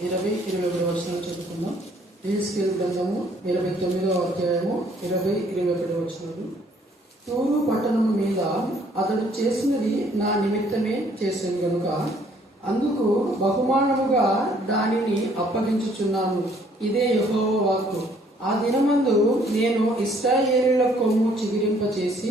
20-21 వచనం చదువుకుందాం. యెహెజ్కేలు గ్రంథము 29వ అధ్యాయము 20-21 వచనాలు. తూరు పట్టణము మీద అతడు చేసినది నా నిమిత్తమే చేశాను గనుక అందుకు బహుమానముగా దానిని అప్పగించుచున్నాను. ఇదే యెహోవా వాక్కు. ఆ దినమందు నేను ఇశ్రాయేలీయుల కొమ్ము చిగురింపచేసి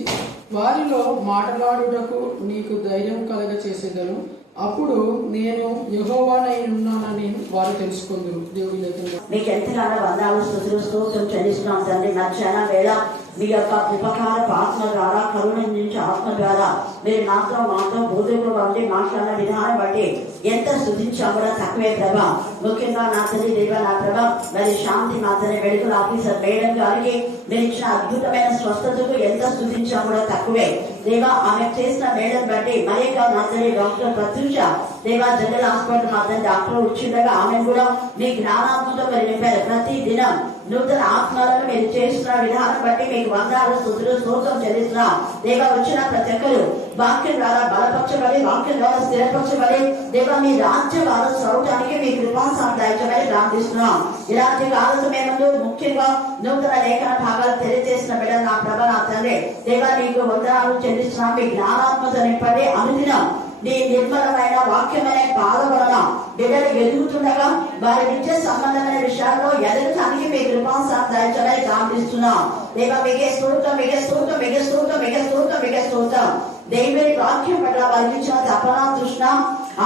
వారిలో మాటలాడుటకు నీకు ధైర్యం కలగ చేసేదను. అప్పుడు నేను యెహోవానై ఉన్నానని వారు తెలుసుకుందురు. దేవుడి లేఖనం. మీకు ఎంతగానో వందనాలు స్తుతులు స్తోత్రం చెల్లిస్తున్నాం తండ్రి. మధ్యాహ్న వేళ మీ యొక్క కృపకార ఆత్మ ద్వారా, కరుణ నుంచి ఆత్మ ద్వారా మీరు మాతో బోధకులుగా ఉండి మాట్లాడిన విధానం బట్టి ఎంత స్తుతించా కూడా తక్కువే ప్రభా. ముఖ్యంగా నా తల్లి దేవ నా ప్రభా, మరి శాంతి మా తల్లి మెడికల్ ఆఫీసర్ మేడం గారికి మీరు ఇచ్చిన అద్భుతమైన స్వస్థతకు ఎంత స్తుతించా కూడా తక్కువే దేవా. ఆమె చేసిన మేడం బట్టి మరేక నా తల్లి డాక్టర్ ప్రత్యూష దేవా జనరల్ హాస్పిటల్ మా తల్లి డాక్టర్ వచ్చిండగా ఆమె కూడా మీ జ్ఞానాత్మతో మరి నింపారు. ప్రతి దినం నూతన ఆత్మలను మీరు చేస్తున్న విధానం బట్టి మీకు వందనాలు స్తుతులు స్తోత్రం చెల్లిస్తున్నాం దేవా. వచ్చిన ప్రతి ఒక్కరు వాక్యం ద్వారా బలపరచబడి, వాక్యం ద్వారా స్థిరపరచబడి దేవా మీ రాజ్య వారసు అవడానికి మీ కృపాసాందాయకమని ప్రార్థిస్తున్నాం. ఇలాంటి కాల సమయంలో ముఖ్యంగా నూతన లేఖన భాగాలు తెలియజేసిన బిడ్డ నా ప్రభ నా తండ్రి దేవా నీకు వందనాలు చెల్లిస్తున్నాం. మీ జ్ఞానాత్మత నింపడి అనుదినం నీ నిర్మలమైన వాక్యమైన పాల వలన బిడ్డలు ఎదుగుతుండగా వారి విద్య సంబంధమైన విషయాల్లో ఎదగటానికి మీ కృపాసాందాయకమని ప్రార్థిస్తున్నాం దేవా. మిగే స్తోత్రం, మిగే స్తోత్రం, మిగే స్తోత్రం, మిగే స్తోత్రం, మిగే స్తోత్రం. దేవుని వాక్యం పట్ల వారికి ఇచ్చిన తపన, తృష్ణ,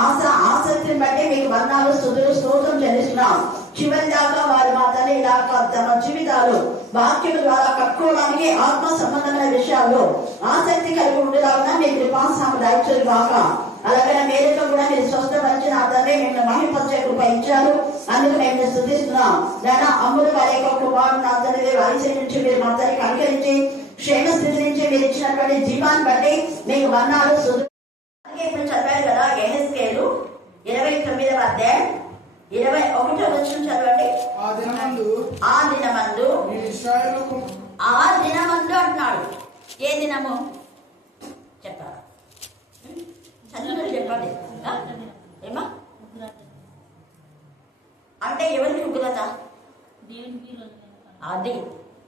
ఆశ, ఆసక్తిని బట్టి మీకు వందనాలు స్తుతులు స్తోత్రం చెల్లిస్తున్నాం. చివరి దాకా వారి మా తల్లి దాకా తమ జీవితాలు వాక్యం ద్వారా కట్టుకోవడానికి ఆత్మ సంబంధమైన విషయాల్లో ఆసక్తి కలిగి ఉండేలాగా మీ కృపాసాందాయకులు కాక అలాగే మేరకు కూడా మీరు స్వస్థపరిచిన అతనే మేము మహిమపరిచే కృప ఇచ్చారు. అందుకు మేము స్తుతిస్తున్నాం. లేదా అమ్ముడు వారి యొక్క కుమారుడు నా తండ్రి వారి నుంచి మీరు మా తల్లికి అనుకరించి క్షేమ స్థితి నుంచి మీరు ఇచ్చినటువంటి జీవాన్ని బట్టి మీకు వందనాలు స్తుతులు. ఇప్పుడు చదివారు కదా యెహెజ్కేలు 29వ అధ్యాయం 21వ వచనం చదవండి. ఆ దినమందు అంటున్నాడు. ఏ దినము చెప్తారా? చదువు చెప్పండి. ఏమా అంటే ఎవరికి ఉగ్రత?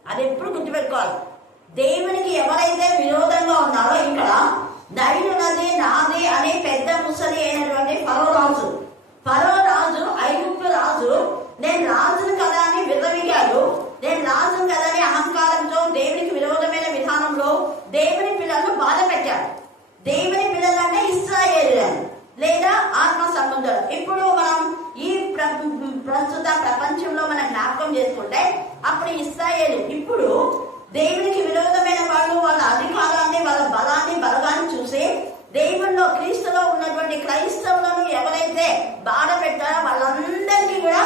అది ఎప్పుడు గుర్తుపెట్టుకోవాలి. దేవునికి ఎవరైతే విరోధంగా ఉన్నారో ఇక్కడ నైలు నది నాది అనే పెద్ద ముసలి అయినటువంటి ఫరో రాజు ఐగుప్తు రాజు నేను రాజును కదా అని విర్రవీగాడు. నేను రాజును కదా అని అహంకారంతో దేవునికి విరోధమైన విధానంలో దేవుని పిల్లలను బాధ పెట్టాడు. దేవుని పిల్లలంటే ఇశ్రాయేలీయులు లేదా ఆత్మ సంబంధాలు. ఇప్పుడు మనం ఈ ప్రస్తుత ప్రపంచంలో మనం జ్ఞాపకం చేసుకుంటే అప్పుడు ఇశ్రాయేలు ఇప్పుడు దేవునికి విరోధమైన వాళ్ళు వాళ్ళ అధికారాన్ని, వాళ్ళ బలాన్ని, బలగాన్ని చూసి దేవుల్లో క్రీస్తులో ఉన్నటువంటి క్రైస్తవులను ఎవరైతే బాధ పెట్టారో వాళ్ళందరికీ కూడా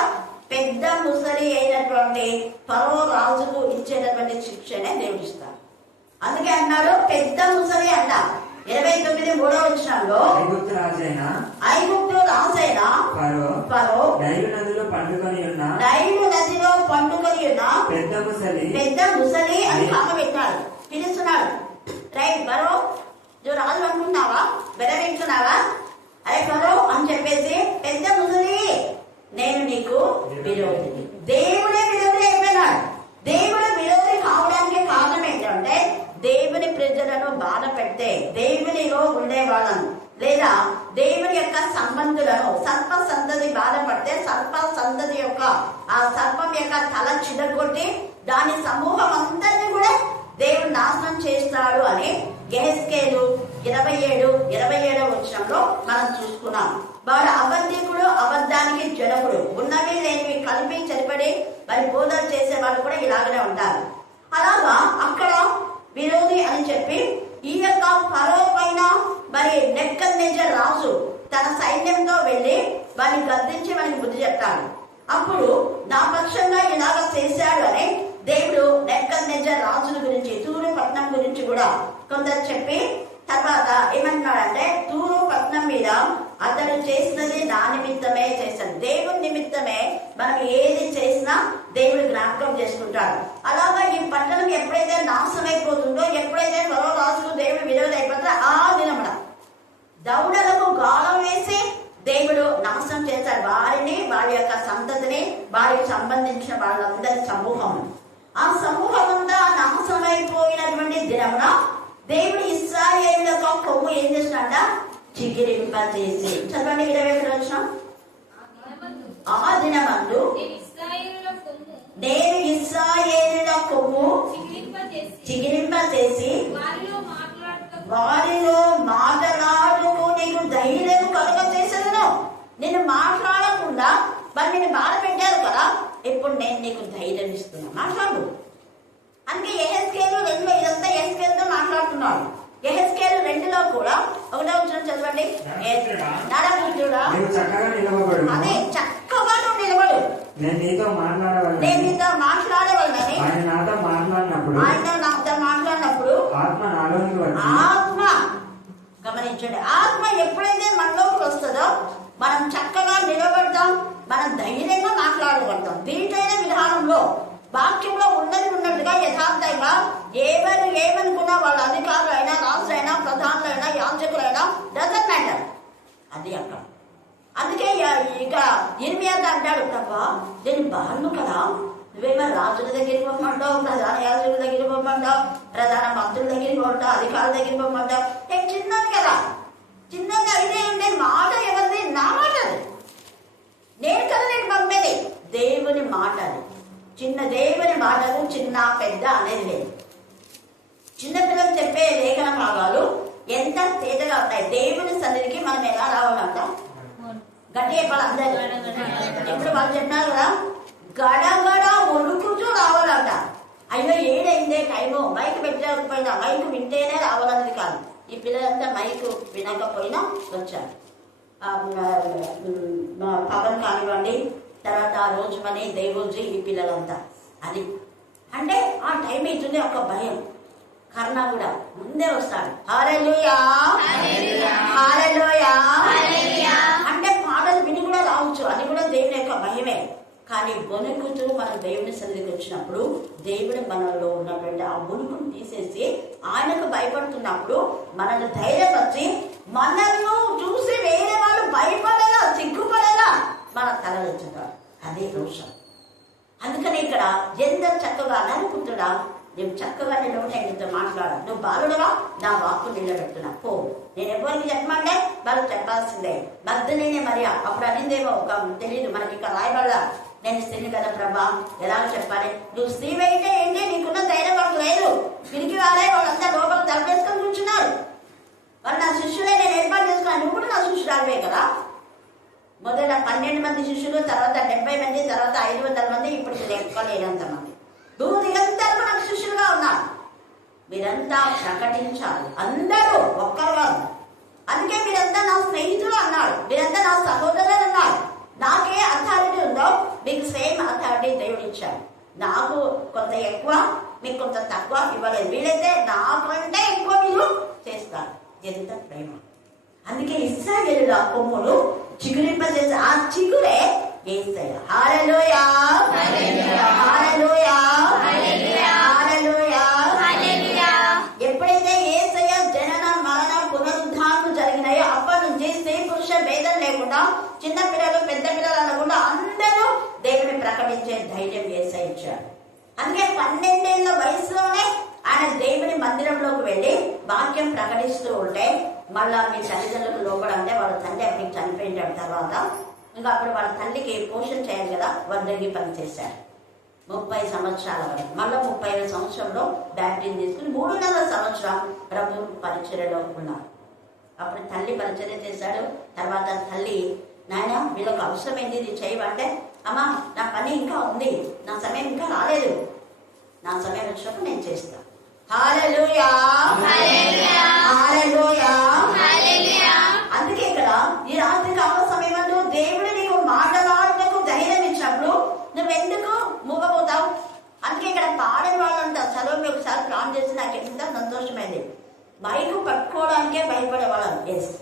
పెద్ద ముసలి అయినటువంటి ఫరో రాజుకు ఇచ్చేటటువంటి శిక్షనే దేవుడు ఇస్తారు. అందుకే అన్నాడు పెద్ద ముసలి అంట. 29:3 వచనంలో ఐగుప్తు రాజైన ఫరో నైలు నదిలో పండుకొని ఉన్న పెద్ద ముసలి అని పెట్టాడు. పిలుస్తున్నాడు. రైట్ ఫరో నువ్వు రాజు అనుకుంటున్నావా? బెరవింటున్నావా? అరే ఫరో అని చెప్పేసి పెద్ద ముసలి నేను నీకు విరోధి. దేవుడే విరోధి అయిపోయినాడు. దేవుడు విరోధి కావడానికి కారణం ఏంటంటే దేవుని ప్రజలను బాధ పెడితే దేవునిలో ఉండే వాళ్ళను లేదా దేవుని యొక్క సంబంధులను సర్ప సంతతి బాధపడితే సర్ప సంతతి యొక్క ఆ సర్పం యొక్క తల చిదగొట్టి దాని సమూహం అంతరిని కూడా దేవుడు నాశనం చేస్తాడు అని యెహెజ్కేలు 27:27 వచనంలో మనం చూసుకున్నాం. వాడు అబద్ధికుడు, అబద్ధానికి జనకుడు, ఉన్నవి లేనివి కలిపి చెరిపడి మరి బోధన చేసే వాళ్ళు కూడా ఇలాగనే ఉంటారు. అలాగా అక్కడ విరోధి అని చెప్పి ఈ యొక్క ఫరో పైన మరి నెబుకద్నెజర్ రాజు తన సైన్యంతో వెళ్లి వారిని గద్దించి మనకి బుద్ధి చెప్తాడు. అప్పుడు నా పక్షంగా ఇలాగ చేశాడు అని దేవుడు నెబుకద్నెజర్ రాజుల గురించి, తూరు పట్టణం గురించి కూడా కొందరు చెప్పి తర్వాత ఏమంటున్నాడంటే తూరు పట్టణం మీద అతడు చేసినది నా నిమిత్తమే చేశాడు. దేవుని నిమిత్తమే మనం ఏది చేసినా దేవుడు జ్ఞాపకం చేసుకుంటాడు. అలాగా ఈ పట్టణం ఎప్పుడైతే నాశనం అయిపోతుందో, ఎప్పుడైతే ఫరో రాజుకు దేవుడు విరోధి అయిపోతారో ఆ దినమున దౌడలకు గాలం వేసి దేవుడు నాశనం చేశాడు. వారిని వారి యొక్క సమూహం. ఆ సమూహం అంతా నాశనమైపోయినటువంటి దినమున దేవుడు ఇశ్రాయేలు యొక్క కొమ్ము ఏం చేసినట్ట? చిగిరింప చేసి. చదవండి 21 వచనం. ఆ దినమందు నేను ఇశ్రాయేలుల కొమ్ము చిగిరింప చేసి వారిలో మాటలాడుకు నీకు ధైర్యం కలుగ చేసేదను. నేను మాట్లాడకుండా వాళ్ళు నేను బాధ పెట్టారు కదా, ఇప్పుడు నేను నీకు ధైర్యం ఇస్తున్నా, మాట్లాడు. అందుకే యెహెజ్కేలు 2 ఇదంతా యెహెజ్కేలుతో మాట్లాడుతున్నాడు. యెహెజ్కేలు 2లో కూడా 1వ వచనం చదవండి. నరపుత్రుడా, అదే చక్కగా నువ్వు నిలబడు, నేను నీతో మాట్లాడవలనని ఆయన నాతో మాట్లాడినప్పుడు ఆత్మ గమనించండి. ఆత్మ ఎప్పుడైతే మనలోకి వస్తుందో మనం చక్కగా నిలబడతాం, మనం ధైర్యంగా మాట్లాడగలుగుతాం. దీంట్లైన విధానంలో వాక్యంలో ఉన్నట్టుగా యథార్థంగా ఎవరు ఏమనుకున్నా వాళ్ళ అధికారులైనా, రాజులైనా, ప్రధానులైనా, యాజకులైనా డజంట్ మ్యాటర్. అది అక్కడ. అందుకే ఇక ఇర్మియా అంటాడు, ప్రభా నేను బాను కదా, నువ్వేమో రాజుల దగ్గరికి పోమంటావు, ప్రధాన యాజకుల దగ్గరికి పోమంటావు, ప్రధాన మంత్రుల దగ్గరికి పోమంటావు, అధికారుల దగ్గరికి పోమంటావు. నేను చిన్నది కదా, చిన్నది అయితే ఉంటే మాట ఎవరిది? నా మాట అది. నేను కదా నేను పంపేది, దేవుని మాట అది. చిన్న దేవుని మాటలు చిన్న పెద్ద అనేది లేదు. చిన్నపిల్లలు చెప్పే లేఖన భాగాలు ఎంత తేటగా ఉంటాయి. దేవుని సన్నిధికి మనం ఎలా రావాలంట? గట్టి చెప్పాలి అందరూ. ఇప్పుడు వాళ్ళు చెప్పినారు కదా, గడగడ వణుకుతూ రావాలంట. అయ్యో ఏడైందే టైము, మైక్ పెట్టకపోయినా, మైక్ వింటేనే రావాలన్నది కాదు. ఈ పిల్లలంతా మైక్ వినకపోయినా వచ్చారు. పవన్ కానివ్వండి, తర్వాత ఆ రోజు మనీ దైవోజీ, ఈ పిల్లలంతా అది. అంటే ఆ టైం అవుతుంది, ఒక భయం. కర్ణ కూడా ముందే వస్తాడు. హల్లెలూయా హల్లెలూయా. అంటే పాటలు విని కూడా రావచ్చు, అది కూడా దేవుని యొక్క భయమే. కానీ వణుకుతూ మనం దేవుని సన్నిధికి వచ్చినప్పుడు దేవుడు మనలో ఉన్నటువంటి ఆ వణుకును తీసేసి ఆయనకు భయపడుతున్నప్పుడు మనల్ని ధైర్యపరిచి మనల్ని చూసి వేరే వాళ్ళు భయపడేలా, సిగ్గుపడేలా మన తలెత్తుతాడు. అదే రోషం. అందుకని ఇక్కడ ఎంత చక్కగా నరుపుతుడా, నువ్వు చక్కగా నిలబడి నీతో మాట్లాడాలి. నువ్వు బాలుడవా, నా వాక్కు నిలబెడుతున్నా పో. నేను ఎవరికి చెప్పమంటే వాళ్ళు చెప్పాల్సిందే. భక్తులేనే మరియా అప్పుడు అనిందేమో ఒక తెలియదు మనకి, ఇక్కడ రాయబడదా, నేను స్త్రీని కదా ప్రభా, ఎలా చెప్పాలి? నువ్వు స్త్రీ అయితే ఏంటి, నీకున్న ధైర్యం వాళ్ళకి లేదు. పిరికి వాళ్ళే వాళ్ళంతా లోపల తలపేసుకొని కూర్చున్నారు. వాళ్ళు నా శిష్యులే, నేను ఏర్పాటు చేసుకున్నాను, నువ్వు కూడా నా శిష్యురాలివే కదా. మొదట 12 మంది శిష్యులు, తర్వాత 70 మంది, తర్వాత 500 మంది, ఇప్పుడు లెక్కలేనంత మంది. భూదిగంతరూ నాకు శిష్యులుగా ఉన్నారు. మీరంతా ప్రకటించాలి, అందరూ ఒక్కరు కాదు. అందుకే మీరంతా నా స్నేహితులు అన్నాడు, మీరంతా నా సహోదరులు అన్నాడు. నాకే అథారిటీ ఉందో మీకు సేమ్ అథారిటీ దేవుడు ఇచ్చాడు. నాకు కొంత ఎక్కువ, మీకు కొంత తక్కువ ఇవ్వలేదు. వీళ్ళైతే నాకంటే ఎక్కువ మీరు చేస్తారు. ఎంత ప్రేమ! అందుకే ఇశ్రాయేలుల కొమ్ములు చిగురింపజేసే ఆ చిగురే యేసయ్య. హల్లెలూయా హల్లెలూయా హల్లెలూయా. ఎప్పుడైతే యేసయ్య జనన మరణ పునరుద్ధానం జరిగినాయో అప్పటి నుంచి స్త్రీ పురుష భేదం లేకుండా, చిన్న పిల్లలు పెద్ద పిల్లలు అనకుండా అందరూ దేవుని ప్రకటించే ధైర్యం యేసయ్య ఇచ్చాడు. అందుకే 12 ఏళ్ల వయసులోనే ఆయన దేవుని మందిరంలోకి వెళ్ళి వాక్యం ప్రకటిస్తూ ఉంటే, మళ్ళా మీ తల్లిదండ్రులకు లోపడంటే వాళ్ళ తండ్రి అప్పటికి చనిపోయిన తర్వాత ఇంకా అప్పుడు వాళ్ళ తల్లికి పోషణ చేయాలి కదా, వడ్రంగి పని చేశారు 30 సంవత్సరాల వరకు. మళ్ళీ 30వ సంవత్సరంలో బ్యాప్టిజం తీసుకుని 3.5 సంవత్సరం ప్రభు పరిచర్యలో ఉన్నారు. అప్పుడు తల్లి పరిచర్య చేశాడు. తర్వాత తల్లి, నాయన వీళ్ళకి అవసరమైంది, ఇది చేయమంటే, అమ్మా నా పని ఇంకా ఉంది, నా సమయం ఇంకా రాలేదు, నా సమయం వచ్చినప్పుడు నేను చేస్తాను. హల్లెలూయా హల్లెలూయా. అందుకే ఇక్కడ ఈ రాత్రి కాల సమయంలో దేవుడు నీకు మాటలాడటకు ధైర్యం ఇచ్చినప్పుడు నువ్వెందుకు మూగపోతావు? అందుకే ఇక్కడ పాడని వాళ్ళంతా చదువు ఒకసారి ప్లాన్ చేసి నాకు ఎంత సంతోషమైంది. మైకు పట్టుకోవడానికే భయపడేవాళ్ళం. ఎస్,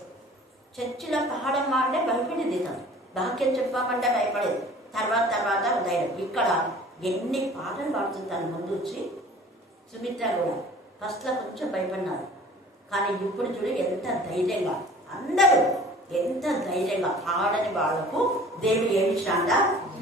చర్చిలో పాడమ్మా అంటే భయపడేది, తను వాక్యం చెప్పామంటే భయపడేది. తర్వాత ధైర్యం. ఇక్కడ ఎన్ని పాటలు పాడుతుంది తను ముందు వచ్చి. సుమిత్ర కూడా ఫస్ట్లో కొంచెం భయపడినారు, కానీ ఇప్పుడు చూడు ఎంత ధైర్యంగా, అందరూ ఎంత ధైర్యంగా. పాడని వాళ్లకు దేవుడు ఏమిచ్చాడ?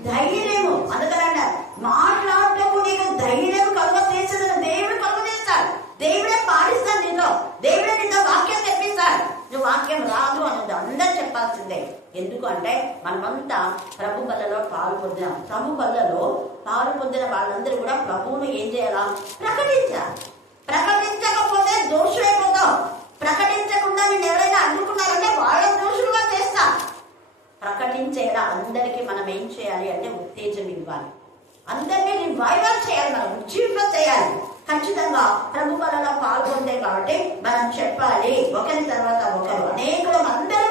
ధైర్యము. అందుకని మాట్లాడటకు నీకు ధైర్యం కలుగ చేసిన దేవుడు కలుగ చేస్తాడు. దేవుడే పాటిస్తాడు నీతో, దేవుడే నీతో వాక్యం తెప్పిస్తాడు. నువ్వు వాక్యం రాదు అనేది అందరూ చెప్పాల్సిందే. ఎందుకు అంటే మనమంతా ప్రభు బల్లలో పాలు పొందినాం. ప్రభు బల్లలో పాలు పొందిన వాళ్ళందరూ కూడా ప్రభువును ఏం చేయాలా? ప్రకటించాలి. ప్రకటించకపోతే దోషులైపోతావు. ప్రకటించకుండా నేను ఎవరైనా అడ్డుకున్నారంటే వాళ్ళ దోషులుగా చేస్తా. ప్రకటించేలా అందరికీ మనం ఏం చేయాలి అంటే ఉత్తేజం ఇవ్వాలి. అందరినీ రివైవల్ చేయాలి, మనం ఉజ్జీవింప చేయాలి. ఖచ్చితంగా ప్రభు వలన పాల్గొంటే కాబట్టి మనం చెప్పాలి ఒకరి తర్వాత ఒకరు. అనేకులు అందరూ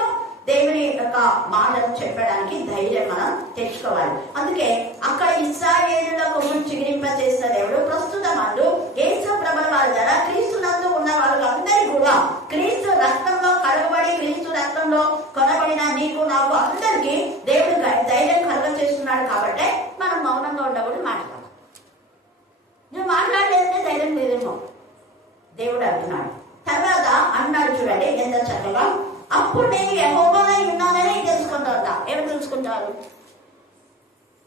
దేవుని యొక్క మాటలు చెప్పడానికి ధైర్యం మనం తెచ్చుకోవాలి. అందుకే అక్కడ ఇశ్రాయేలులకు చిగురింప చేసిన దేవుడు ప్రస్తుతం అంటూ యేసు ప్రభుల వారి ద్వారా క్రీస్తునందు ఉన్న వాళ్ళందరూ కూడా క్రీస్తు రక్తంలో కడగబడి క్రీస్తు రక్తంలో కొనబడిన నీకు నాకు అందరికీ దేవుడు ధైర్యం కలుగ చేస్తున్నాడు. కాబట్టి మనం మౌనంగా ఉండకూడదు, మాట్లాడాలి. నువ్వు మాట్లాడలేదంటే ధైర్యం లేదేమో దేవుడు అంటున్నాడు. తర్వాత అన్నాడు చూడండి ఎంత చక్కగా, అప్పుడు నేను యెహోవానై ఉన్నానని తెలుసుకుంటారట. ఎవరు తెలుసుకుంటారు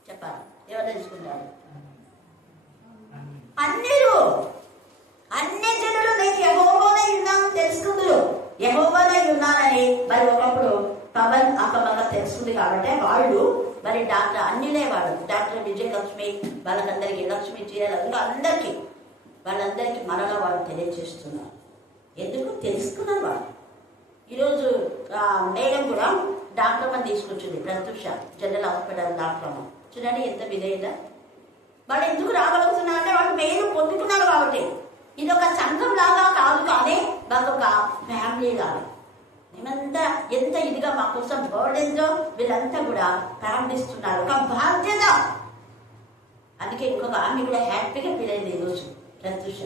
చెప్పాలి? ఎవరు తెలుసుకుంటారు? అన్ని జనులు నేను యెహోవానై ఉన్నానని తెలుసుకుందరు. యెహోవానై ఉన్నానని మరి ఒకప్పుడు పవన్ అక్కమగా తెలుసుకుంది కాబట్టి వాళ్ళు మరి డాక్టర్ అన్నిలే వాళ్ళు డాక్టర్ విజయలక్ష్మి వాళ్ళకందరికీ లక్ష్మి చేయాలి వాళ్ళందరికీ మరలా వాళ్ళు తెలియజేస్తున్నారు. ఎందుకు తెలుసుకున్నారు వాళ్ళు. ఈరోజు మేడం కూడా డాక్టర్ అమ్మ తీసుకొచ్చింది, ప్రత్యూష జనరల్ హాస్పిటల్ డాక్టర్ అమ్మ. చూడండి ఎంత విధేయత. వాళ్ళు ఎందుకు రాగలుగుతున్నారు అంటే వాళ్ళు మేలు పొందుతున్నారు కాబట్టి. ఇది ఒక సంఘం లాగా కాదు, కానీ మాకు ఒక ఫ్యామిలీ లాగా మేమంతా ఎంత ఇదిగా మా కోసం బర్డెన్తో వీళ్ళంతా కూడా ప్రారంభిస్తున్నారు. ఒక బాధ్యత. అందుకే ఇంకొక ఆమె కూడా హ్యాపీగా ఫీల్ అయింది ఈరోజు ప్రత్యూష,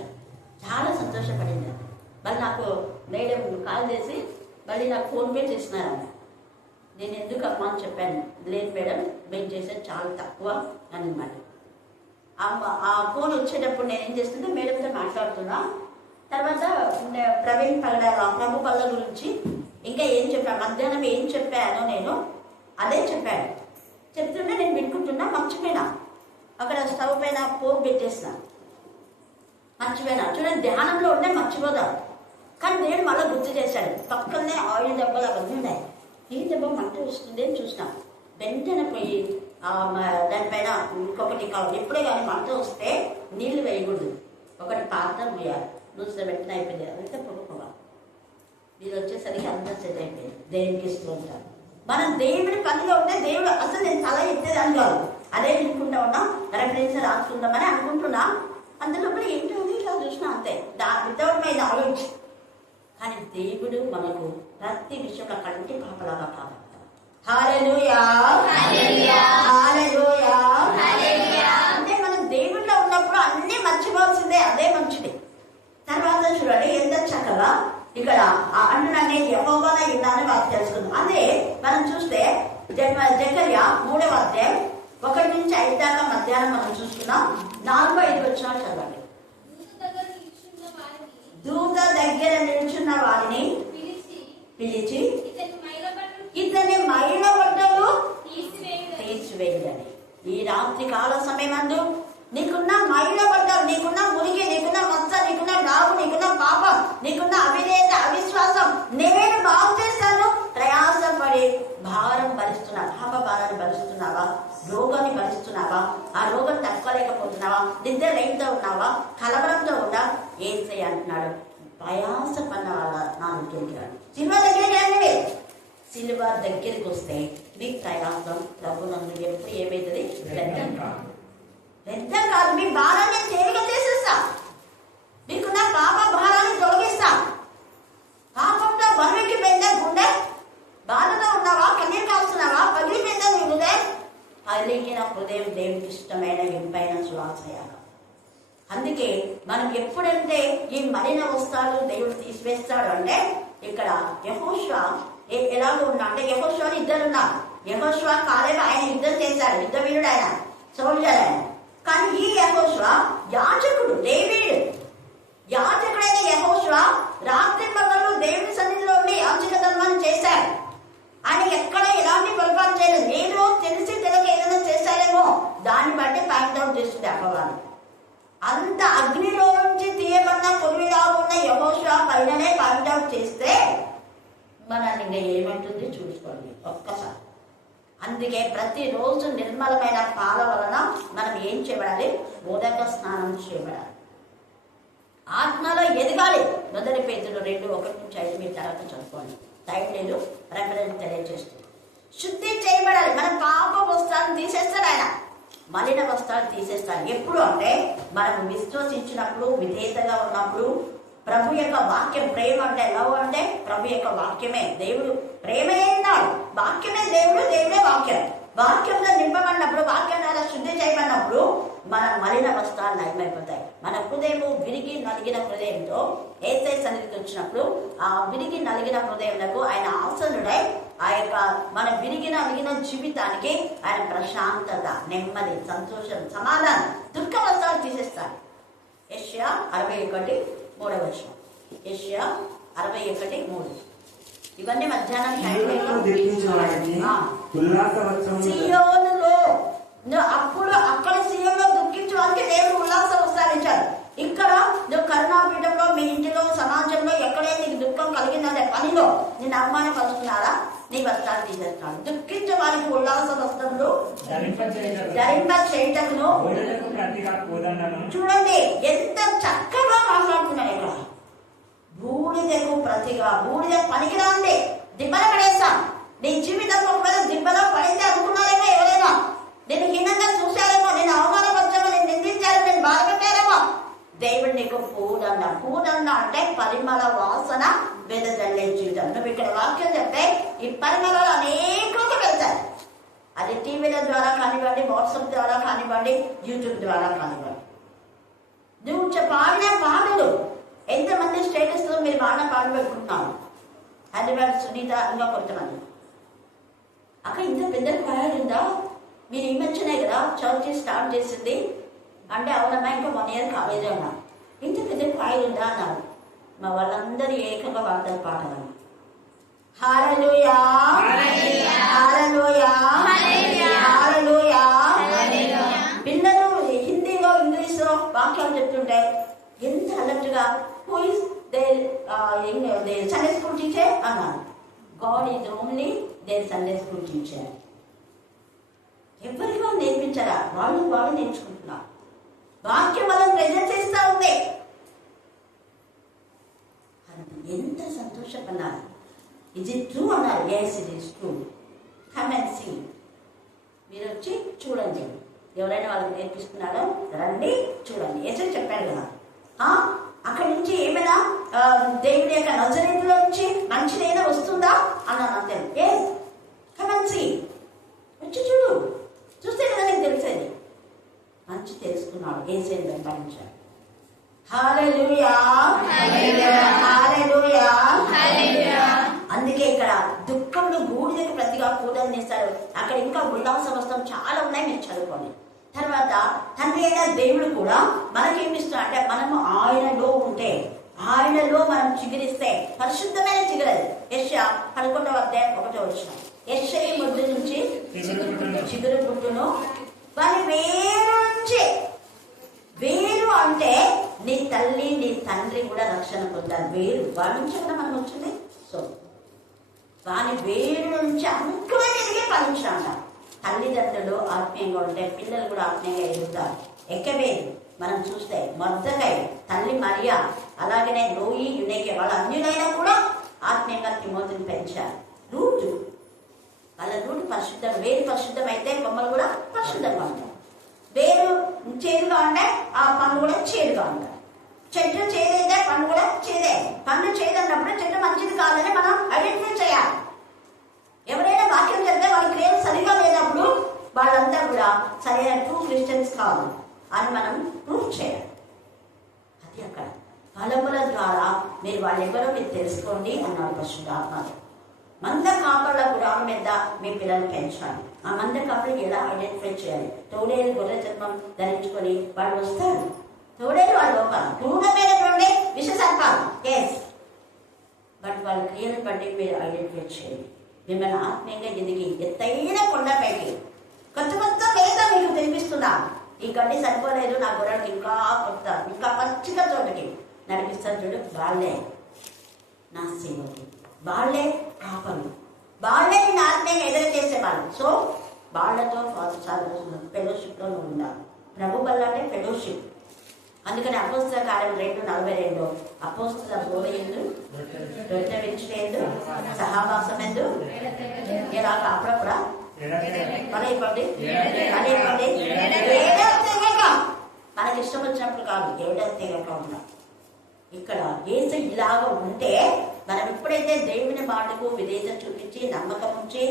చాలా సంతోషపడింది. మళ్ళీ నాకు మేడం కాల్ చేసి మళ్ళీ నాకు ఫోన్పే చేసినారు. నేను ఎందుకు అమ్మా అని చెప్పాను. లేదు మేడం, మేము చేసేది చాలా తక్కువ అనమాట. ఆ ఫోన్ వచ్చేటప్పుడు నేను ఏం చేస్తుంటే మేడంతో మాట్లాడుతున్నా. తర్వాత ప్రవీణ్ పగడాల ప్రభు పళ్ళ గురించి ఇంకా ఏం చెప్పాను, మధ్యాహ్నం ఏం చెప్పానో నేను అదే చెప్పాను. చెప్తుంటే నేను వినుకుంటున్నా, మర్చిపోయినా. అక్కడ స్టవ్ పైన పోపు పెట్టేసిన, మర్చిపోయినా. చూడండి, ధ్యానంలో ఉంటే మర్చిపోదాం, కానీ దేవుడు మళ్ళీ గుర్తు చేశాడు. పక్కనే ఆయిల్ దెబ్బలు అవన్నీ ఉన్నాయి. ఈ దెబ్బ మంట వస్తుంది అని చూసినాం. వెంటనే పోయి దానిపైన ఇంకొకటి కావాలి. ఎప్పుడే కానీ మంట వస్తే నీళ్లు వేయకూడదు, ఒకటి పాత్ర పోయాలి. నువ్వు వెంటనే అయిపోయింది, అదంతా పొడుకోవాలి. మీరు వచ్చేసరికి అంతా సెట్ అయిపోయింది. దేవునికి ఇస్తూ ఉంటారు. మనం దేవుడి పనిలో ఉంటే దేవుడు అసలు నేను తల ఎత్తేదాన్ని కాదు, అదే వినుకుంటా ఉన్నా, రెఫరెన్స్ రాసుకుందామని అనుకుంటున్నా. అందులో కూడా ఏంటో ఇలా చూసినా అంతే, వితౌట్ మీద ఆలోచించి. కానీ దేవుడు మనకు ప్రతి విషయంలో కంటి పాపలాగా కాపాడతాడు. హల్లెలూయా, హల్లెలూయా, హల్లెలూయా. అంటే మనం దేవుడిలో ఉన్నప్పుడు అన్ని మర్చిపోవాల్సిందే, అదే మంచిది. తర్వాత చూడండి ఎంత చక్కగా ఇక్కడ అన్నుననే యెహోవానై ఉన్నానని వారు తెలుసుకుందాం. అదే మనం చూస్తే జకర్యా 3వ అధ్యాయం 1-5 దాకా మధ్యాహ్నం మనం చూసుకున్నాం. 4-5 వచనాలు చదవండి. దూత దగ్గర నిల్చున్న వారిని పిలిచి ఇతని మైల బట్టలు తీసివేయని. ఈ రాత్రి కాల సమయమందు నీకున్న మైల బట్టలు, నీకున్న మురికి, నీకున్న మచ్చ, నీకున్న రాగు, నీకున్న పాపం, నీకున్న అవిధేయత, అవిశ్వాసం నేను బాగు చేస్తాను. ప్రయాసపడి భారం భరిస్తున్నావా? పాప భారాన్ని భరిస్తున్నావా? రోగాన్ని భరిస్తున్నావా? ఆ రోగం తట్టుకోలేకపోతున్నావా? నిద్ర లేనితో ఉన్నావా? కలవరంతో ఉన్నా ఏం చేయ అంటున్నాడు. ప్రయాస పన్న వాళ్ళ నా దగ్గరికి రండి. సిల్వ దగ్గరికి రండి. సిల్వ దగ్గరికి వస్తే మీ ప్రయాసం ప్రభునందు ఎప్పుడు ఏమైతుంది? వ్యర్థం కాదు. మీ భారాన్ని తేలిక చేసేస్తా. మీకున్న పాప భారాన్ని తొలగిస్తా. పాపంతో బరువుకి పెద్ద గుండె బాధతో ఉన్నావా? కన్నీరు కాస్తున్నావా? పగిలిపోయిందా నీ హృదయం? పగిలిన హృదయం దేవునికి ఇష్టమైన ఇంపైన శ్వాసయాగం. అందుకే మనం ఎప్పుడైతే ఈ మలిన వస్త్రాలు దేవుడు తీసివేస్తాడు అంటే, ఇక్కడ యెహోషువ ఎలాగో ఉన్నా అంటే యెహోషువ ఇద్దరు ఉన్నారు. యెహోషువ కాలేబు ఆయన యుద్ధం చేశాడు, యుద్ధ వీరుడు ఆయన, సోల్జర్ ఆయన. కానీ ఈ యెహోషువ యాజకుడు, లేవీయుడు. యాజకుడైన యెహోషువ రాత్రి పగలు దేవుని సన్నిధిలో ఉండి యాజక ధర్మాన్ని చేశాడు. ఆయన ఎక్కడ ఎలాంటి పొరపాటు చేయలేదు. ఏదో తెలిసి తెలియక ఏదైనా చేశాడేమో ఉంటుంది చూసుకోండి ఒక్కసారి. అందుకే ప్రతిరోజు నిర్మలమైన పాల వలన మనం ఏం చేయబడాలి? ఉదక స్నానం చేయబడాలి. ఆత్మలో ఎదగాలి. 1 పేతురు 2:1-5 మీరు తర్వాత చదువుకోండి. టైం లేదు, రెఫరెన్స్ తెలియజేస్తుంది. శుద్ధి చేయబడాలి. మన పాప వస్త్రాలను తీసేస్తాడు ఆయన, మలిన వస్త్రాలు తీసేస్తాడు. ఎప్పుడు అంటే మనం విశ్వసించినప్పుడు, విధేయతగా ఉన్నప్పుడు. ప్రభు యొక్క వాక్యం, ప్రేమ అంటే లవ్ అంటే ప్రభు యొక్క వాక్యమే. దేవుడు ప్రేమే ఉన్నాడు, వాక్యమే దేవుడు, దేవుడే వాక్యం. వాక్యంలో నింపబడినప్పుడు, వాక్యం ద్వారా శుద్ధి చేయబడినప్పుడు మన మలిన వస్త్రాలు నయమైపోతాయి. మన హృదయం విరిగి నలిగిన హృదయంతో యేసయ్య సన్నిధికి వచ్చినప్పుడు ఆ విరిగి నలిగిన హృదయంలో ఆయన ఆసనుడై ఆ యొక్క మన విరిగి నలిగిన జీవితానికి ఆయన ప్రశాంతత, నెమ్మది, సంతోషం, సమాధానం, దుఃఖ వస్త్రాలు తీసేస్తాడు. యెషయా 61:3. యెషయా 61:3. ఇవన్నీ మధ్యాహ్నం సియోనులో అప్పుడు అక్కడ సియోనులో దుఃఖించే వారికి దేవుడు ఉల్లాస వస్త్రాలు ఇచ్చాడు. ఇక్కడ నువ్వు కరుణాపీఠంలో, మీ ఇంటిలో, సమాజంలో ఎక్కడైతే నీకు దుఃఖం కలిగిందనే పనిలో నేను అవమానపరుస్తున్నారా, నీ వస్త్రాలు తీసేస్తాడు. దుఃఖించే వారికి ఉల్లాస వస్త్రములు ధరింప చేయటమును. చూడండి ఎంత చక్కగా మాట్లాడుతున్నాడు ఇక్కడ. బూడిదకు ప్రతిగా, బూడిద పనికిరా ఉంది, దిబ్బల పడేస్తాం. నీ జీవితం ఒకవేళ దిబ్బలో పడింది అనుకున్నారేమో, ఎవరైనా నేను హీనంగా చూశారేమో, నేను అవమానపరచామో, నేను నిందించారో, నేను బాధపెట్టారేమో. దేవుడు నీకు పూదన్న. పూదన్న అంటే పరిమళ వాసన వెదజల్లే జీవితం. నువ్వు ఇక్కడ వాక్యం చెప్తే ఈ పరిమళాలు అనేకంగా వెళ్తాయి. అది టీవీల ద్వారా కానివ్వండి, వాట్సాప్ ద్వారా కానివ్వండి, యూట్యూబ్ ద్వారా కానివ్వండి. నువ్వు పాడిన పాటలు ఎంతమంది స్టేటస్ లో మీరు బాగా పాటలు పెట్టుకుంటున్నారు. హైదరాబాద్ సునీత, ఇంకా కొంతమంది. అక్కడ ఇంత పెద్ద క్వైర్ ఉందా? మీరు ఈ మధ్యనే కదా చర్చ్ స్టార్ట్ చేసింది అంటే, అవునమ్మా ఇంకా 1 year కాలేజీ అన్నా. ఇంత పెద్ద క్వైర్ ఉందా అన్నారు. మా వాళ్ళందరూ ఏకంగా పాడతారు పాటలు. హల్లెలూయా, హల్లెలూయా, హల్లెలూయా. పిల్లలు హిందీలో, ఇంగ్లీష్లో వాక్యాలు చెప్తుంటే ఎంత అలర్ట్గా, who is there Sunday school teacher అన్నారు. God is only there Sunday school teacher. ఎవరిగా నేర్పించారా? వాళ్ళు నేర్చుకుంటున్నారు. వాక్యం వాళ్ళని ప్రెజెంట్ చేస్తూ ఉంది. ఎంత సంతోషపన్నారు. ఇజ్ ఇట్ ట్రూ అన్నారు. yes it is true, come and see. మీరు వచ్చి చూడండి. ఎవరైనా వాళ్ళకి నేర్పిస్తున్నారో రండి చూడండి. ఏసే చెప్పారు కదా. అక్కడి నుంచి ఏమైనా దేవుడి యొక్క నజరేతులో నుంచి మంచిదైనా వస్తుందా అన్నాను. అంతే. yes come and see. వచ్చి చూడు, చూస్తే కదా నీకు తెలిసేది. మంచి తెలుసుకున్నాడు. ఏసే వెంబడించాడు. హల్లెలూయా, హల్లెలూయా. అందుకే ఇక్కడ దుఃఖంలో బూడిదకు ప్రతిగా పూదని ఇస్తాడు. అక్కడ ఇంకా ఉల్లాస వస్త్రం చాలా ఉన్నాయి, మీరు చదువుకోండి. తర్వాత తండ్రి అయిన దేవుడు కూడా మనకేమిస్తా అంటే, మనము ఆయనలో ఉంటే, ఆయనలో మనం చిగురిస్తే పరిశుద్ధమైన చిగురది. యెషయా 11:1. యెషయి ముద్దు నుంచి చిగురు పుట్టును, వారి వేరు నుంచి. వేరు అంటే నీ తల్లి, నీ తండ్రి కూడా రక్షణ పొందారు. వేరు వారి నుంచి కూడా మనం వచ్చింది. సో వాని వేరు నుంచి అంకురం ఎదిగే ఫలించాలంట. తల్లిదండ్రులు ఆత్మీయంగా ఉంటే పిల్లలు కూడా ఆత్మీయంగా ఎదుగుతారు. ఎక్కవేరు మనం చూస్తే మొర్దకై, తల్లి మరియా, అలాగనే లోయి, యునేకే వాళ్ళ అన్యులైనా కూడా ఆత్మీయంగా తిమోతిని పెంచారు. రూటు వాళ్ళ రూటు పరిశుద్ధం. వేరు పరిశుద్ధం అయితే కొమ్మలు కూడా పరిశుద్ధంగా ఉంటాయి. వేరు చేదుగా ఉంటే ఆ పండు కూడా చేదుగా ఉంటాయి. చెట్టు చేదైతే పండు కూడా చేదే. పండు చేదన్నప్పుడు చెట్టు మంచిది కాదని మనం ఐడెంటిఫై చేయాలి. ఎవరైనా వాక్యం చెప్తే వాళ్ళ క్రియలు సరిగా లేనప్పుడు వాళ్ళంతా కూడా సరైన ట్రూ క్రిస్టియన్స్ కాదు అని మనం ప్రూవ్ చేయాలి. అది అక్కడ ఫలముల ద్వారా మీరు వాళ్ళెవరో మీరు తెలుసుకోండి అన్నాడు పరిశుద్ధాత్మ. మంద కాపర్ల గుడాల మీద మీ పిల్లల్ని పెంచాలి. ఆ మంద కాపర్లు ఎలా ఐడెంటిఫై చేయాలి? తోడేలు గొర్రె చర్మం ధరించుకొని వాళ్ళు వస్తారు. తోడేలు వాళ్ళ లోపల క్రూరమైనటువంటి విష సర్పాలు. ఎస్, బట్ వాళ్ళ క్రియలను బట్టి మీరు ఐడెంటిఫై చేయండి. మిమ్మల్ని ఆత్మీయంగా ఎదిగి ఎత్తైన కొండపైకి కొత్త కొత్త మేత మీకు తెలిపిస్తున్నా. ఈ గడ్డి సరిపోలేదు, నా గొర్రెకి ఇంకా కొత్త, ఇంకా పచ్చిగా చోటకి నడిపిస్తారు చూడు. వాళ్ళే నా సేవకు, వాళ్ళే కాపలు, వాళ్ళే నేను ఆత్మీయంగా ఎదురు చేసేవాళ్ళు. సో వాళ్ళతో ఫెలోషిప్ లో నువ్వు ఉండాలి. ప్రభు వల్ల అంటే ఫెలోషిప్. అందుకని అపోస్తల కార్యం 2:42 అపోస్తల బోధ ఎందు, రొట్టె విరుచుటయందు, సహవాసం ఎందు ఎలాగ అప్పుడప్పుడా పడైపోండి మనకి ఇష్టం వచ్చినప్పుడు కాదు, ఏడెత్తగా ఉంటాం. ఇక్కడ ఏసు ఇలాగ ఉంటే మనం ఎప్పుడైతే దేవుని మాటకు విధేయత చూపించి నమ్మకం ఉంచి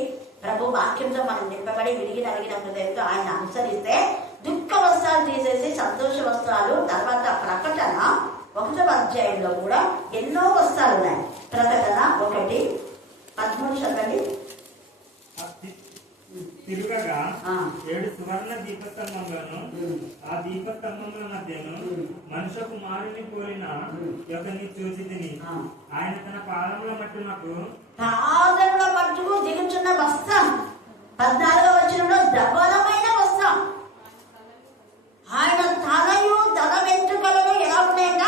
ప్రభు వాక్యంలో మనం నింపబడి విరిగి నలిగిన హృదయంతో ఆయన అనుసరిస్తే దుఃఖ వస్త్రాలు తీసేసి సంతోష వస్త్రాలు. తర్వాత ప్రకటన 1వ అధ్యాయంలో కూడా ఎన్నో వస్త్రాలు ఉన్నాయి. ప్రకటన 1:13 చదవండి. తిరుగగా 7 సువర్ణ దీపస్తంభంలోను ఆ దీపస్తంభముల మధ్యను మనుష్య కుమారుని పోలిన ఒకరిని చూసి తిని ఆయన తన పాదముల మట్టుకు దిగుచున్న వస్త్రం 14వ వచనంలో ధవలమైన వస్త్రం. ఆయన తనయు తన వెంట్రుకలను ఎలా ఉన్నాయంట?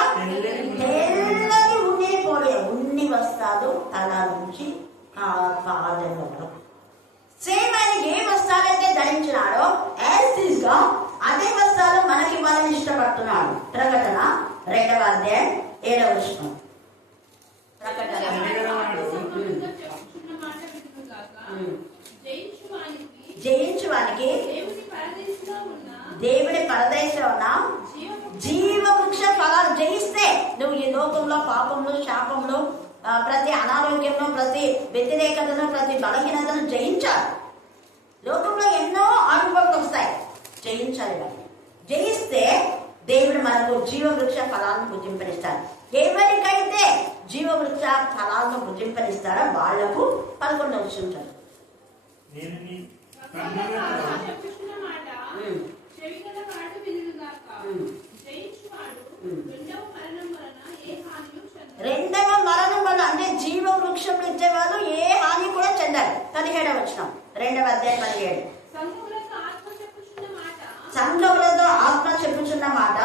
తెల్లని ఉన్ని పోలే ఉన్ని వస్త్రాలు తల నుంచి పాదముల వరకు. సేమ్ ఆయన ఏ వస్త్రాలైతే ధరించినాడో యాజ్ గా అదే వస్త్రాలు మనకి ఇవ్వాలని ఇష్టపడుతున్నాడు. ప్రకటన 2వ అధ్యాయం 7వ వచనం. ప్రకటన జయించువానికి దేవుని పరదేశంలో ఉన్న జీవవృక్ష ఫలాలు జయిస్తే నువ్వు ఈ లోకంలో పాపంలో శాపంలో ప్రతి అనారోగ్యంలో ప్రతి వ్యతిరేకతను ప్రతి బలహీనతను జయించాలి. లోకంలో ఎన్నో ఆటుపోట్లు వస్తాయి, జయించాలి. వాటిని జయిస్తే దేవుడు మనకు జీవవృక్ష ఫలాలను భుజింపనిస్తాడు. ఎవరికైతే జీవవృక్ష ఫలాలను భుజింపనిస్తాడో వాళ్లకు 11వ వచనం. రెండవ మరణం వల్ల అంటే జీవ వృక్షం ఇచ్చేవాళ్ళు ఏ హాని కూడా చెందారు. 17వ వచనం 2వ అధ్యాయం 17. సంఘములతో ఆత్మ చెప్పుచున్న మాట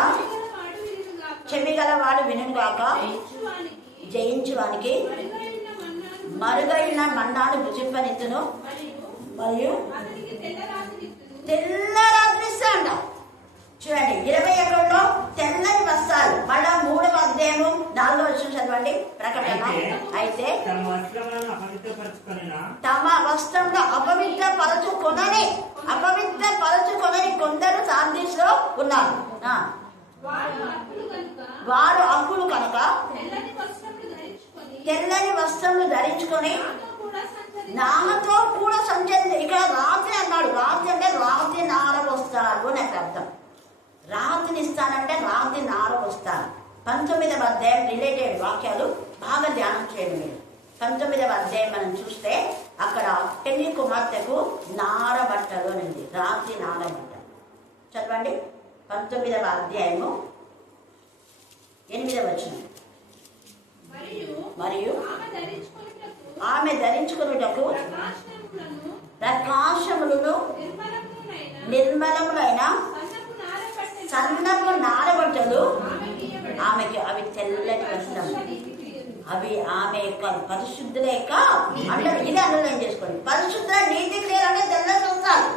చెవిగల వాడు వినుగాక. జయించువానికి మరుగైన మన్నాను భుజింపనిత్తును మరియు తెల్ల రాత్రి ఇస్తాంట. చూడండి 21లో తెల్లని వస్త్రాలు. మళ్ళా 3వ అధ్యాయము 4వ వచనం చదవండి. ప్రకటన అయితే తమ వస్త్రంలో అపవిత్రపరచుకొనని కొందరు సార్దీస్ లో ఉన్నారు. వారు హక్కులు కనుక తెల్లని వస్త్రములు ధరించుకొని నామతో కూడా సంచరి. ఇక్కడ రాత్రి అన్నాడు. రాత్రి అంటే రాత్రి నార వస్తారు అని అర్థం. రాత్రిని ఇస్తానంటే రాత్రి నార వస్తారు. 19వ అధ్యాయం రిలేటెడ్ వాక్యాలు బాగా ధ్యానం చేయండి మీరు. 19వ అధ్యాయం మనం చూస్తే అక్కడ పెళ్లి కుమార్తెకు నార బట్టలు అనేది రాత్రి నార బట్టలు. చదవండి 19వ అధ్యాయము 8వ వచనం. మరియు ఆమె ధరించుకున్నటకు ప్రకాశములను నిర్మలములైన సన్నపు నారబట్టలు ఆమెకి. అవి తెల్లని వస్త్రం. అవి ఆమె యొక్క పరిశుద్ధుల యొక్క ఇది అండర్లైన్ చేసుకోండి. పరిశుద్ధ నీతి క్రియలు అంటే తెల్లని వస్త్రాలు.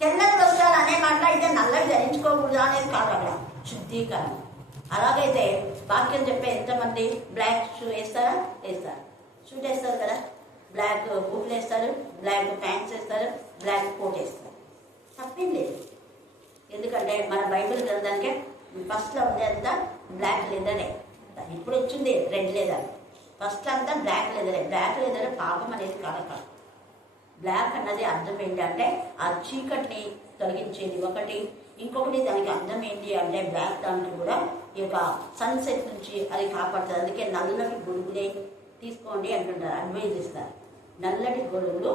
తెల్లని వస్త్రాలు అనే మాట అయితే నల్లవి ధరించుకోకూడదు అనేది కాదు, అక్కడ శుద్ధీకరణ. అలాగైతే వాక్యం చెప్పే ఎంతమంది బ్లాక్ షూ వేస్తారా? వేస్తారు. షూట్ వేస్తారు కదా, బ్లాక్ బూట్లు వేస్తారు, బ్లాక్ ప్యాంట్స్ వేస్తారు, బ్లాక్ కోట్ వేస్తారు. తప్పేం లేదు. ఎందుకంటే మన బైబిల్ గ్రంథానికి ఫస్ట్లో ఉండేంత బ్లాక్ లెదరే. ఇప్పుడు వచ్చింది రెడ్ లెదర్. ఫస్ట్ అంతా బ్లాక్ లెదరే. బ్లాక్ లెదర్ పాపం అనేది కాదు. బ్లాక్ అన్నది అర్థం ఏంటంటే ఆ చీకటిని తొలగించేది ఒకటి. ఇంకొకటి దానికి అర్థం ఏంటి అంటే బ్లాక్ దానికి కూడా ఈ యొక్క సన్సెట్ నుంచి అది కాపాడుతుంది. అందుకే నల్లటి గొడుగులే తీసుకోండి అంటుంటారు, అడ్వైజ్ ఇస్తారు. నల్లటి గొడుగులు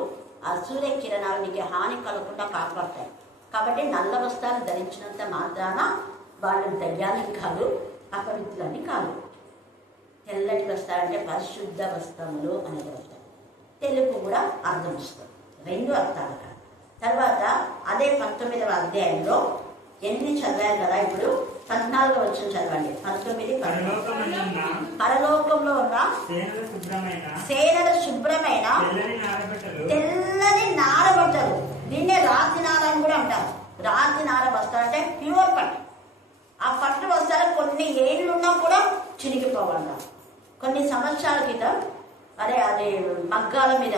ఆ సూర్య కిరణాలకి హాని కలగకుండా కాపాడతాయి. కాబట్టి నల్ల వస్త్రాలు ధరించినంత మాత్రాన వాళ్ళు దయ్యానికి కాదు, అపవిత్రులని కాదు. తెల్లటి వస్త్రాలు అంటే పరిశుద్ధ వస్త్రములు అనేది వస్తారు. తెలుగు కూడా అర్థం వస్తుంది, 2 అర్థాలు కాదు. తర్వాత అదే 19వ అధ్యాయంలో 8 చదివారు కదా, ఇప్పుడు 14వ వచనం చదవండి. 19 పరలోకంలో ఉన్న సేనల శుభ్రమైన ఏళ్ళు ఉన్నా కూడా చినిగిపోవాలంట. కొన్ని సంవత్సరాల క్రితం అదే మగ్గాల మీద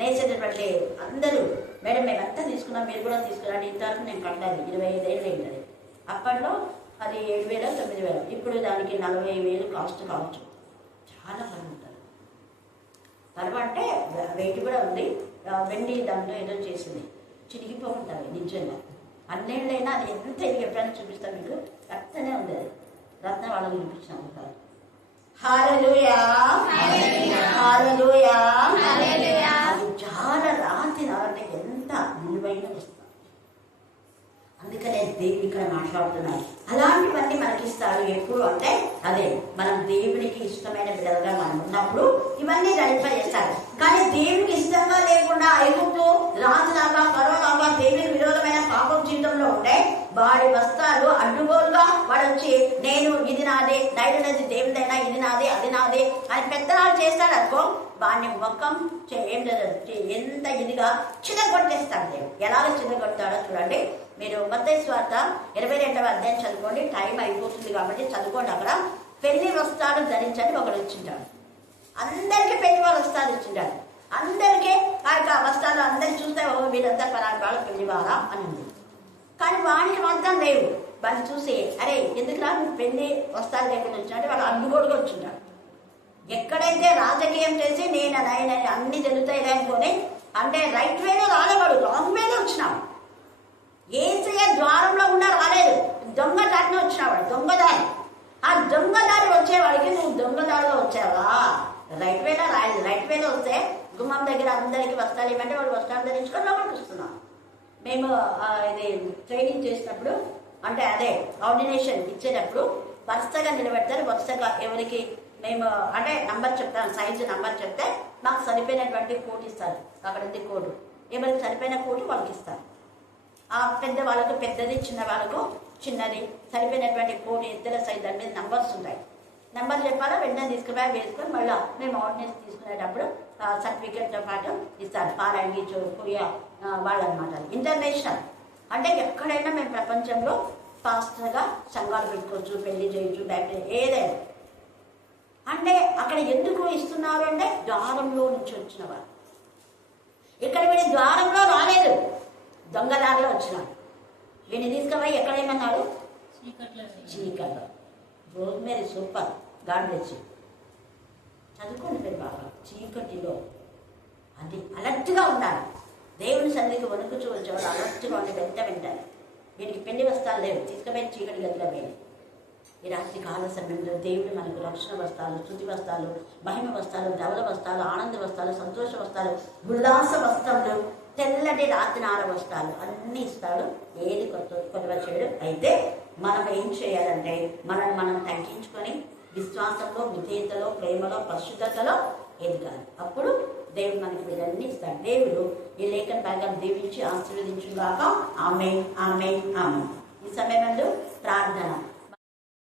నేసేటటువంటి అందరూ మేడం మేమంతా తీసుకున్నాం, మీరు కూడా తీసుకున్నాం. ఇంతవరకు నేను కట్టాలి 25 ఏళ్ళు ఏంటది. అప్పట్లో అది 7,000 9,000, ఇప్పుడు దానికి 40,000 కాస్ట్ కావచ్చు. చాలా పని ఉంటుంది. తర్వాత అంటే వెయిట్ కూడా ఉంది. వెండి దాంట్లో ఏదో చేసింది, చిరిగిపోతుంటుంది నిజంగా. అన్నేళ్ళైనా అది ఎంత ఎప్పుడైనా చూపిస్తాను మీకు. అట్టనే ఉంది అది. రత్న వాళ్ళని చూపించిన ఉంటారు. హల్లెలూయా హల్లెలూయా. అది చాలా రాతి నారంటే ఎంత విలువైన వస్తుంది. అందుకనే దేవుడు ఇక్కడ మాట్లాడుతున్నాడు. అలాంటివన్నీ మనకి ఇస్తాడు ఎప్పుడు అంటే అదే మనం దేవునికి ఇష్టమైన బిడ్డలుగా మనం ఉన్నప్పుడు ఇవన్నీ నడిపజేస్తాడు. కానీ దేవునికి ఇష్టంగా లేకుండా ఐగుప్తు రాజులాగా కరోలాగా దేవునికి విరోధమైన పాపం జీవితంలో ఉంటే వాడి వస్త్రాలు అడ్డుగోలుగా వాడు వచ్చి నేను ఇది నాదే, నైరునది దేవుడైనా ఇది నాదే అది నాదే అని పెద్దనాలు చేస్తాడు అనుకో, వాడిని ముఖం ఎంత ఇదిగా చిన్నగొట్టేస్తాడు దేవుడు. ఎలాగ చిన్నగొడతాడో చూడండి. మీరు మత్తయి సువార్త 22వ అధ్యాయం చదువుకోండి. టైం అయిపోతుంది కాబట్టి చదువుకోండి. అక్కడ పెళ్లి వస్త్రాలు ధరించని ఒకడు వచ్చింటాడు. అందరికీ పెళ్లి వస్త్రాలు ఇచ్చింటాడు. అందరికీ ఆ యొక్క వస్త్రాలు అందరికి చూస్తే వీళ్ళంతా పరాని వాళ్ళ పెళ్లి వాళ్ళ అని ఉంది. కానీ వాడికి మాత్రం లేవు. వాళ్ళు చూసి అరే ఎందుకురా నువ్వు పెళ్లి వస్త్రాలు లేకుండా వచ్చినట్టు వాళ్ళు అడ్డుగోడుగా వచ్చింటాడు. ఎక్కడైతే రాజకీయం చేసి నేను అన్ని జరుగుతాయి అనుకొని అంటే రైట్ వేలో రాలేవాడు, రాంగ్ వేలో వచ్చినాడు. ఏసయ్య ద్వారంలో ఉన్నా రాలేదు, దొంగ దారిని వచ్చినావాడు. దొంగదారి. ఆ దొంగదారి వచ్చేవాడికి నువ్వు దొంగదారిలో వచ్చావా, రైట్ వేలో రాలేదు. రైట్ వేలో వస్తే గుమ్మం దగ్గర అందరికీ వస్త్రాలు ఇవ్వంటే వాడు వస్త్రాలు ధరించుకొని లోపలికి వస్తున్నాం. మేము ఇది ట్రైనింగ్ చేసినప్పుడు అంటే అదే ఆర్డినేషన్ ఇచ్చేటప్పుడు వరుసగా నిలబెడతారు. వరుసగా ఎవరికి మేము అంటే నంబర్ చెప్తాను, సైజు నంబర్ చెప్తే మాకు సరిపోయినటువంటి కోట్ ఇస్తారు. అక్కడ ఉంది కోటు. ఎవరికి సరిపోయిన కోటు వాళ్ళకి ఇస్తారు. ఆ పెద్ద వాళ్ళకు పెద్దది, చిన్న వాళ్ళకు చిన్నది, సరిపోయినటువంటి కోటు ఇద్దరు సైజు దాని మీద నంబర్స్ ఉంటాయి. నెంబర్ చెప్పాలా వెంటనే తీసుకుపోయి వేసుకొని మళ్ళీ మేము ఆర్డినెన్స్ తీసుకునేటప్పుడు సర్టిఫికేట్తో పాటు ఇస్తారు. పారంగి కొరియా వాళ్ళు అనమాట. ఇంటర్నేషనల్ అంటే ఎక్కడైనా మేము ప్రపంచంలో ఫాస్ట్గా సంఘాలు పెట్టుకోవచ్చు, పెళ్లి చేయొచ్చు, బ్యాక్టీరియా ఏదైనా. అంటే అక్కడ ఎందుకు ఇస్తున్నారు అంటే ద్వారంలో నుంచి వచ్చిన వారు. ఇక్కడ వీడి ద్వారంలో రాలేదు, దొంగదారిలో వచ్చినాడు. వీడిని తీసుకుపోయి ఎక్కడేమన్నాడు, చీకట్లో. Rosemary super, God bless you. చదువుకోండి మీరు బాగా. చీకటిలో అది అలర్ట్గా ఉండాలి. దేవుని సన్నిధికి వణుకు చూడేవాడు అలర్ట్గా ఉండి వెంటాలి. వీడికి పెళ్లి వస్త్రాలు లేవు, తీసుకుపోయి చీకటి గదిలో వేయాలి. ఈ రాత్రి కాల సమయంలో దేవుడు మనకు రక్షణ వస్త్రాలు, స్తుతి వస్త్రాలు, మహిమ వస్త్రాలు, ధవల వస్త్రాలు, ఆనంద వస్త్రాలు, సంతోష వస్త్రాలు, ఉల్లాస వస్త్రములు, తెల్లటి రాతినార వస్త్రాలు అన్నీ ఇస్తాడు. ఏది కొలువ చేయడు. అయితే మనం ఏం చేయాలంటే మనల్ని మనం తగ్గించుకొని విశ్వాసంలో, విధేయతలో, ప్రేమలో, పరిశుద్ధతలో ఎదగాలి. అప్పుడు దేవుడు మనకి వీళ్ళన్నీ ఇస్తాడు. దేవుడు ఈ లేఖన భాగాన్ని దీవించి ఆశీర్వదించుగాక. ఆమేన్ ఆమేన్ ఆమేన్. ఈ సమయంలో ప్రార్థన.